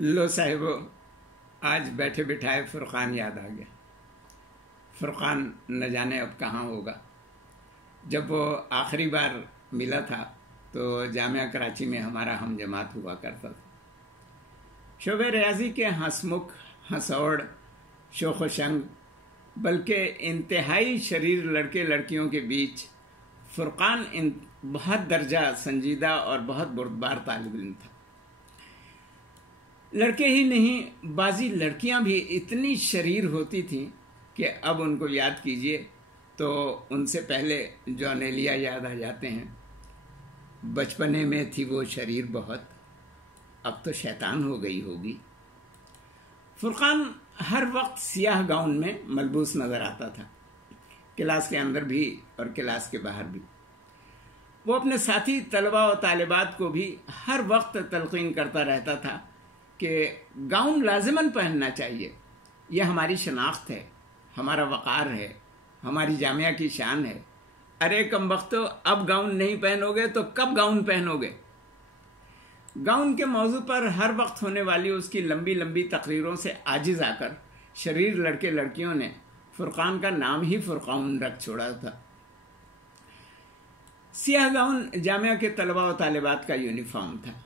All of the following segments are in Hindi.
लो साहिबो, आज बैठे बिठाए फुरकान याद आ गया। फुरकान न जाने अब कहाँ होगा। जब वो आखिरी बार मिला था तो जामिया कराची में हमारा हम जमात हुआ करता था। शोबे रियाजी के हंसमुख, हंसौड़, शोख शंग, बल्कि इंतहाई शरीर लड़के लड़कियों के बीच फुरकान बहुत दर्जा संजीदा और बहुत बुर्दबार तालिब इल्म था। लड़के ही नहीं, बाजी लड़कियां भी इतनी शरीर होती थीं कि अब उनको याद कीजिए तो उनसे पहले जौनेलिया याद आ जाते हैं। बचपने में थी वो शरीर बहुत, अब तो शैतान हो गई होगी। फुरकान हर वक्त सियाह गाउन में मलबूस नजर आता था, क्लास के अंदर भी और क्लास के बाहर भी। वो अपने साथी तलबा और तालिबात को भी हर वक्त तलकीन करता रहता था कि गाउन लाजिमन पहनना चाहिए। यह हमारी शनाख्त है, हमारा वक़ार है, हमारी जामिया की शान है। अरे कमबख्तो, अब गाउन नहीं पहनोगे तो कब गाउन पहनोगे? गाउन के मौजू पर हर वक्त होने वाली उसकी लंबी लंबी तकरीरों से आजिज आकर शरीर लड़के लड़कियों ने फुरकान का नाम ही फुरकान रख छोड़ा था। सियाह गाउन जामिया के तलबा और तालिबात का यूनिफॉर्म था।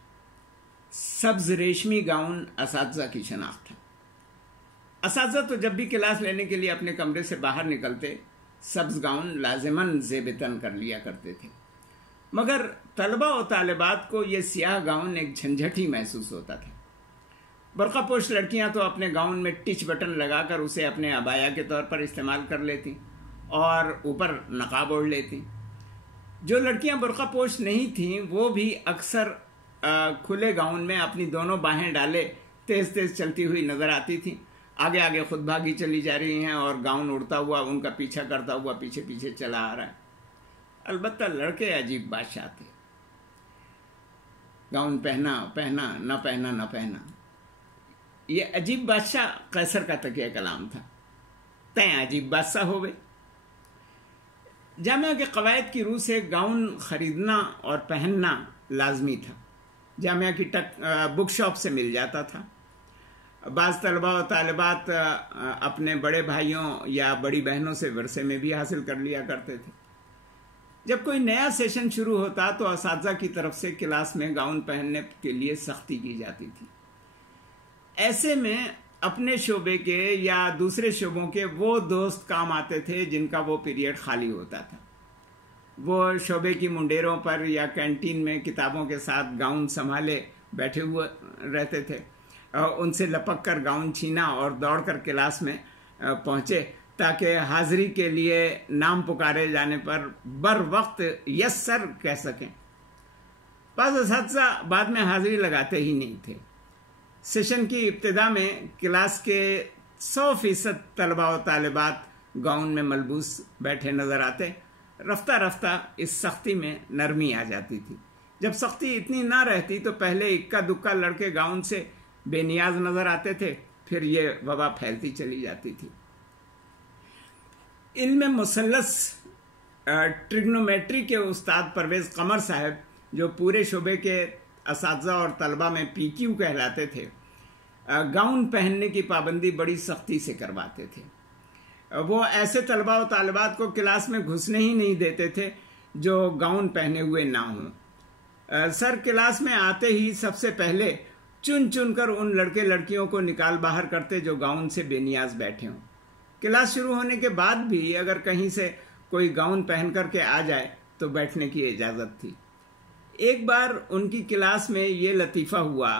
सब्ज रेशमी गाउन असातिज़ा की शनाख्त था। असातिज़ा तो जब भी क्लास लेने के लिए अपने कमरे से बाहर निकलते सब्ज गाउन लाजिमन ज़ेबतन कर लिया करते थे, मगर तलबा और तालिबात को यह सियाह गाउन एक झंझट ही महसूस होता था। बरक़ापोश लड़कियां तो अपने गाउन में टिच बटन लगाकर उसे अपने अबाया के तौर पर इस्तेमाल कर लेती और ऊपर नकाब ओढ़ लेती। जो लड़कियां बुर्क़ापोश नहीं थीं वो भी अक्सर खुले गाउन में अपनी दोनों बाहें डाले तेज तेज चलती हुई नजर आती थीं। आगे आगे खुद भागी चली जा रही हैं और गाउन उड़ता हुआ उनका पीछा करता हुआ पीछे पीछे चला आ रहा है। अलबत्ता लड़के अजीब बादशाह थे। गाउन पहना पहना, न पहना न पहना, ये अजीब बादशाह कैसर का तकिया कलाम था। तय अजीब बादशाह हो गए। जामिया के कवायद की रूह से गाउन खरीदना और पहनना लाजमी था। जामिया की बुक शॉप से मिल जाता था। बाज़ तलबा और तालिबात अपने बड़े भाइयों या बड़ी बहनों से वर्षे में भी हासिल कर लिया करते थे। जब कोई नया सेशन शुरू होता तो असातिज़ा की तरफ से क्लास में गाउन पहनने के लिए सख्ती की जाती थी। ऐसे में अपने शोबे के या दूसरे शोबों के वो दोस्त काम आते थे जिनका वो पीरियड खाली होता था। वो शोबे की मुंडेरों पर या कैंटीन में किताबों के साथ गाउन संभाले बैठे हुए रहते थे। उनसे लपक कर गाउन छीना और दौड़कर क्लास में पहुंचे ताकि हाजिरी के लिए नाम पुकारे जाने पर बर वक्त यस सर कह सकें। बाज़ असातिज़ा बाद में हाजिरी लगाते ही नहीं थे। सेशन की इब्तिदा में क्लास के 100% तलबा और तालिबात गाउन में मलबूस बैठे नजर आते। रफ्ता रफ्ता इस सख्ती में नरमी आ जाती थी। जब सख्ती इतनी ना रहती तो पहले इक्का दुक्का लड़के गाउन से बेनियाज नजर आते थे, फिर ये वबा फैलती चली जाती थी। इल्म मुसल्लस ट्रिग्नोमेट्री के उस्ताद परवेज कमर साहब, जो पूरे शोबे के असातिज़ा और तलबा में PQ कहलाते थे, गाउन पहनने की पाबंदी बड़ी सख्ती से करवाते थे। वो ऐसे तलबा और तालिबात को क्लास में घुसने ही नहीं देते थे जो गाउन पहने हुए ना हों। सर क्लास में आते ही सबसे पहले चुन चुन कर उन लड़के लड़कियों को निकाल बाहर करते जो गाउन से बेनियाज बैठे हों। क्लास शुरू होने के बाद भी अगर कहीं से कोई गाउन पहन करके आ जाए तो बैठने की इजाज़त थी। एक बार उनकी क्लास में ये लतीफ़ा हुआ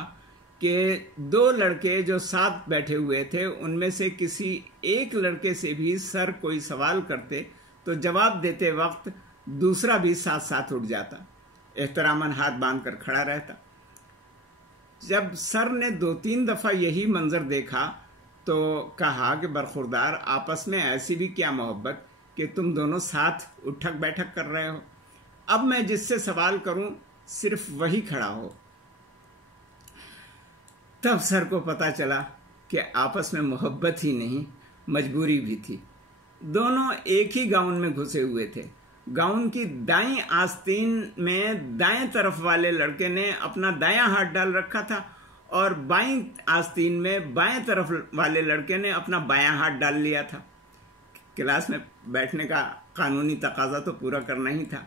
कि 2 लड़के जो साथ बैठे हुए थे उनमें से किसी एक लड़के से भी सर कोई सवाल करते तो जवाब देते वक्त दूसरा भी साथ साथ उठ जाता, एहतरामन हाथ बांध कर खड़ा रहता। जब सर ने 2-3 दफ़ा यही मंजर देखा तो कहा कि बरखुरदार, आपस में ऐसी भी क्या मोहब्बत कि तुम दोनों साथ उठक बैठक कर रहे हो। अब मैं जिससे सवाल करूं सिर्फ वही खड़ा हो। तब सर को पता चला कि आपस में मोहब्बत ही नहीं, मजबूरी भी थी। दोनों एक ही गाउन में घुसे हुए थे। गाउन की दाईं आस्तीन में दाएं तरफ वाले लड़के ने अपना दायां हाथ डाल रखा था और बाईं आस्तीन में बाएं तरफ वाले लड़के ने अपना बायां हाथ डाल लिया था। क्लास में बैठने का कानूनी तकाजा तो पूरा करना ही था।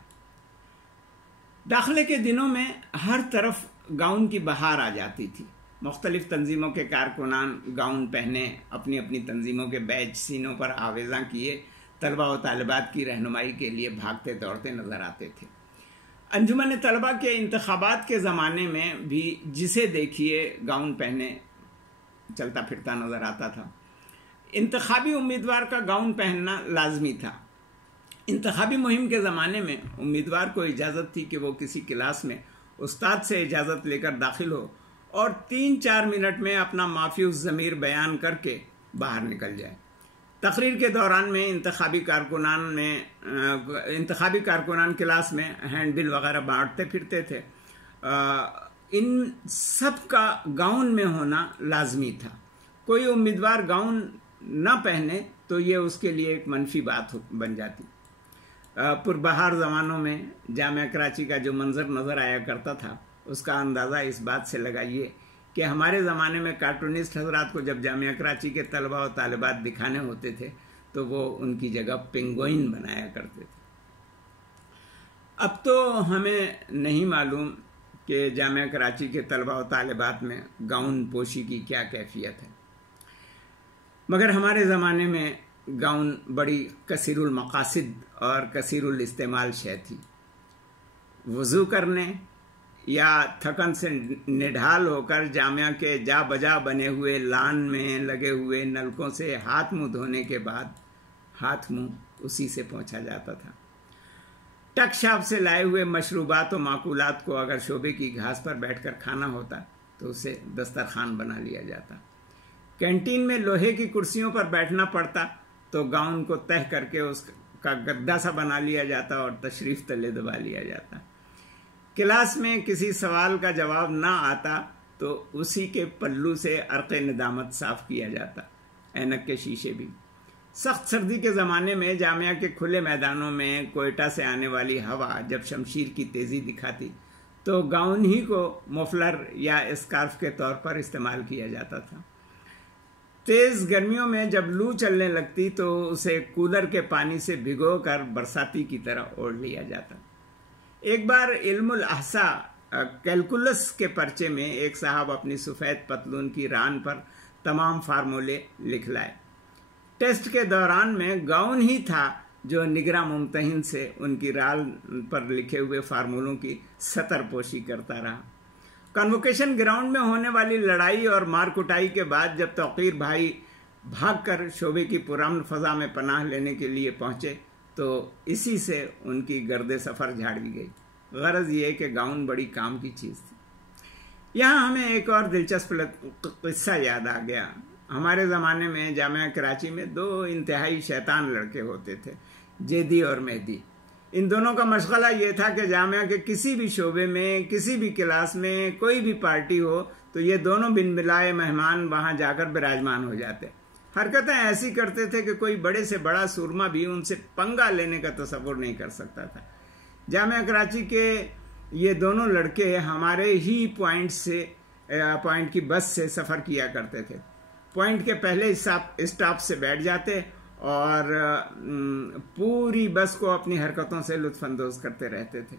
दाखिले के दिनों में हर तरफ गाउन की बहार आ जाती थी। मुख्तलिफ तंजीमों के कारकुनान गाउन पहने अपनी अपनी तंजीमों के बैच सीनों पर आवेज़ा किए तलबा व तालिबात की रहनुमाई के लिए भागते दौड़ते नजर आते थे। अंजुमन तलबा के इंतखाबात के ज़माने में भी जिसे देखिए गाउन पहने चलता फिरता नजर आता था। इंतखाबी उम्मीदवार का गाउन पहनना लाजमी था। इंतखाबी मुहिम के ज़माने में उम्मीदवार को इजाज़त थी कि वो किसी क्लास में उस्ताद से इजाज़त लेकर दाखिल हो और 3-4 मिनट में अपना माफ़ी ज़मीर बयान करके बाहर निकल जाए। तकरीर के दौरान में इंतखाबी कारकुनान क्लास में हैंडबिल वगैरह बांटते फिरते थे। इन सब का गाउन में होना लाजमी था। कोई उम्मीदवार गाउन न पहने तो ये उसके लिए एक मनफी बात बन जाती। पुरबहार ज़मानों में जामिया कराची का जो मंजर नज़र आया करता था उसका अंदाज़ा इस बात से लगाइए कि हमारे ज़माने में कार्टूनिस्ट हजरात को जब जामिया कराची के तलबा और तालिबात दिखाने होते थे तो वो उनकी जगह पेंगुइन बनाया करते थे। अब तो हमें नहीं मालूम कि जामिया कराची के तलबा और तालिबात में गाउन पोशी की क्या कैफियत है, मगर हमारे ज़माने में गाउन बड़ी कसीरुल मकासिद और कसीरुल इस्तेमाल शय थी। वज़ू करने या थकन से निढाल होकर जामिया के जा बजा बने हुए लान में लगे हुए नलकों से हाथ मुंह धोने के बाद हाथ मुंह उसी से पोंछा जाता था। टक शाप से लाए हुए मशरूबात और माकूलात को अगर शोबे की घास पर बैठकर खाना होता तो उसे दस्तरखान बना लिया जाता। कैंटीन में लोहे की कुर्सियों पर बैठना पड़ता तो गाउन को तह करके उसका गद्दा सा बना लिया जाता और तशरीफ तले दबा लिया जाता। क्लास में किसी सवाल का जवाब ना आता तो उसी के पल्लू से अर्क़ निदामत साफ किया जाता। ऐनक के शीशे भी। सख्त सर्दी के ज़माने में जामिया के खुले मैदानों में कोयटा से आने वाली हवा जब शमशीर की तेज़ी दिखाती तो गाउन ही को मफलर या स्कार्फ के तौर पर इस्तेमाल किया जाता था। तेज़ गर्मियों में जब लू चलने लगती तो उसे कूलर के पानी से भिगोकर बरसाती की तरह ओढ़ लिया जाता। एक बार इल्मुल अहसा कैलकुलस के पर्चे में एक साहब अपनी सफ़ेद पतलून की रान पर तमाम फार्मूले लिख लाए। टेस्ट के दौरान में गाउन ही था जो निगरां मुमतहिन से उनकी राल पर लिखे हुए फार्मूलों की सतरपोशी करता रहा। कन्वोकेशन ग्राउंड में होने वाली लड़ाई और मार कुटाई के बाद जब तौकीर भाई भागकर शोबे की पुरअमन फजा में पनाह लेने के लिए पहुंचे तो इसी से उनकी गर्दे सफ़र झाड़ी गई। गरज ये कि गाउन बड़ी काम की चीज़ थी। यहाँ हमें एक और दिलचस्प किस्सा याद आ गया। हमारे ज़माने में जामिया कराची में 2 इंतहाई शैतान लड़के होते थे, जेदी और मेहदी। इन दोनों का मशगला ये था कि जामिया के किसी भी शोबे में किसी भी क्लास में कोई भी पार्टी हो तो ये दोनों बिन मिलाए मेहमान वहाँ जाकर विराजमान हो जाते। हरकतें ऐसी करते थे कि कोई बड़े से बड़ा सूरमा भी उनसे पंगा लेने का तसव्वुर नहीं कर सकता था। जामिया कराची के ये दोनों लड़के हमारे ही पॉइंट की बस से सफ़र किया करते थे। पॉइंट के पहले स्टॉप से बैठ जाते और पूरी बस को अपनी हरकतों से लुत्फानंदोज करते रहते थे।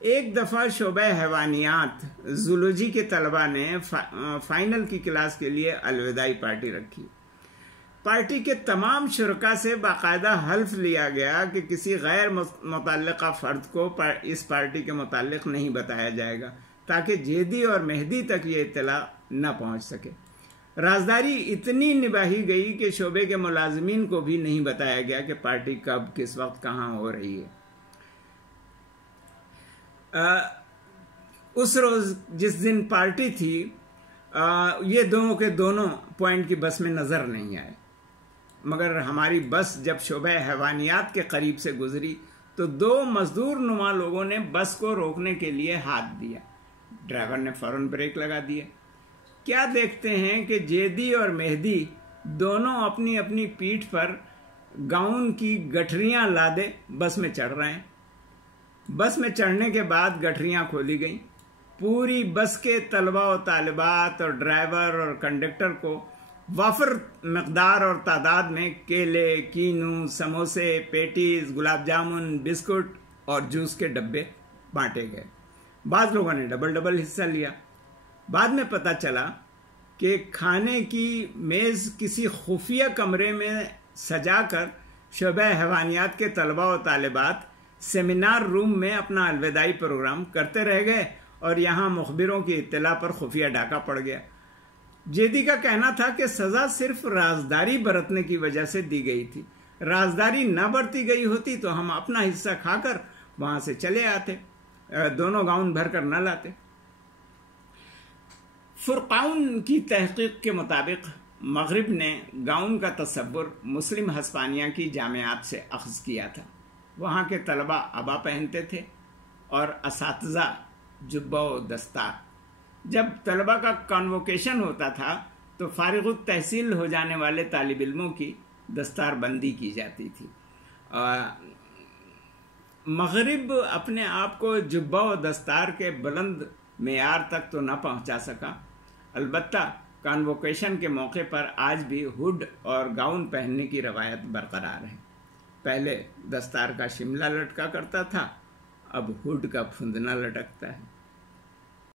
एक दफ़ा शोबा हैवानियात जूलॉजी के तलबा ने फाइनल की क्लास के लिए अलविदाई पार्टी रखी। पार्टी के तमाम शुरका से बाकायदा हल्फ लिया गया कि किसी गैर मुतल्लिका फ़र्द को इस पार्टी के मुताल्लिक नहीं बताया जाएगा ताकि जेदी और मेहदी तक ये इत्तला न पहुँच सके। राजदारी इतनी निभाई गई कि शोबे के मुलाजमीन को भी नहीं बताया गया कि पार्टी कब किस वक्त कहाँ हो रही है। उस रोज़ जिस दिन पार्टी थी ये दोनों के दोनों पॉइंट की बस में नज़र नहीं आए, मगर हमारी बस जब शोबा हैवानियात के करीब से गुजरी तो 2 मजदूर नुमा लोगों ने बस को रोकने के लिए हाथ दिया। ड्राइवर ने फौरन ब्रेक लगा दिए। क्या देखते हैं कि जेदी और मेहदी दोनों अपनी अपनी पीठ पर गाउन की गठरियां लादे बस में चढ़ रहे हैं। बस में चढ़ने के बाद गठरियां खोली गईं, पूरी बस के तलबा और तालिबात और ड्राइवर और कंडक्टर को वाफर मकदार और तादाद में केले, कीनू, समोसे, पेटीज, गुलाब जामुन, बिस्कुट और जूस के डब्बे बांटे गए। बाद लोगों ने डबल डबल हिस्सा लिया। बाद में पता चला कि खाने की मेज़ किसी खुफिया कमरे में सजाकर शोबे हैवानियात के तलबा और तालिबात सेमिनार रूम में अपना अलविदाई प्रोग्राम करते रह गए और यहाँ मुखबिरों की इत्तला पर खुफिया डाका पड़ गया। जेदी का कहना था कि सजा सिर्फ राजदारी बरतने की वजह से दी गई थी। राजदारी न बरती गई होती तो हम अपना हिस्सा खाकर वहां से चले आते, दोनों गाउन भरकर न लाते। फुरकाउन की तहकीक के मुताबिक मगरिब ने गाउन का तसव्वुर मुस्लिम हस्पानिया की जामियात से अख्ज़ किया था। वहाँ के तलबा अबा पहनते थे और असातिज़ा जुब्बा व दस्तार। जब तलबा का कॉन्वोकेशन होता था तो फारिगुत तहसील हो जाने वाले तालिब इल्मों की दस्तार बंदी की जाती थी। मगरिब अपने आप को जुब्बा व दस्तार के बुलंद मेयार तक तो न पहुंचा सका, अलबत्ता कॉन्वोकेशन के मौके पर आज भी हुड और गाउन पहनने की रवायत बरकरार है। पहले दस्तार का शिमला लटका करता था, अब हुड का फुंदना लटकता है।